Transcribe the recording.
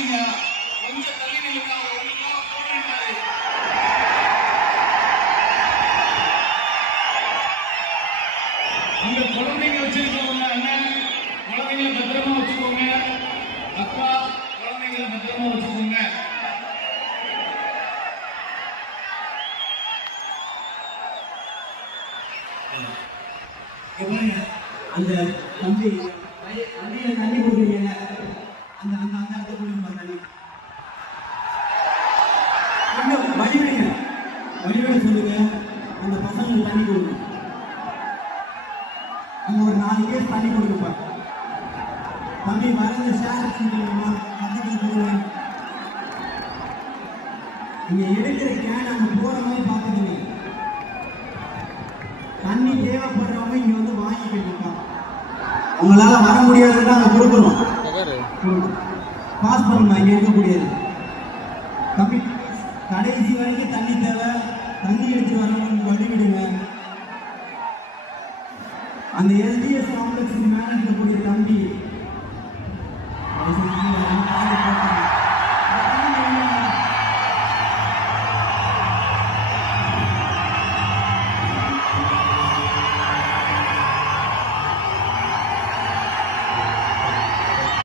வச்சுங்க, கொஞ்சம் தள்ளி நில்லுங்க. ஒண்ணுக்காக போடுறாரு. அங்க குழந்தைங்க வச்சிருக்கவங்க அண்ணன், குழந்தைங்களை பத்திரமா வச்சுக்கோங்க. அப்பா, குழந்தைங்களை பத்திரமா வச்சுக்கோங்க. அந்த தம்பி வண்டியில தண்ணி கொடுக்குறீங்க, அந்த அந்த அந்த இடத்துல கொடுங்க தண்ணி. இன்னும் வழிவிடுங்க, வழிவிட சொல்லுங்க. அந்த பசங்களுக்கு தண்ணி கொடுங்க. அங்க ஒரு 4 பேர் தண்ணி கொடுங்கப்பா. தம்பி மருந்து ஷேர் பண்ணிக்கணுமா? நீங்க எடுக்கிற கேன் அங்க போற மாதிரி பார்த்துக்கீங்க. தண்ணி தேவைப்படுறவங்க இங்க வந்து வாங்கிக்கிட்டு உங்களால வர முடியாதுன்னா அங்க கொடுக்குறோம். பாஸ் பண்ணுங்க, இங்க இருக்கக்கூடியது. தம்பி கடைசி வரைக்கும் தண்ணி தேவை, தண்ணி எடுத்துட்டு வரணும், வழி விடுங்க. அந்த எஸ்டிஎஸ் காம்ப்ளெக்ஸ்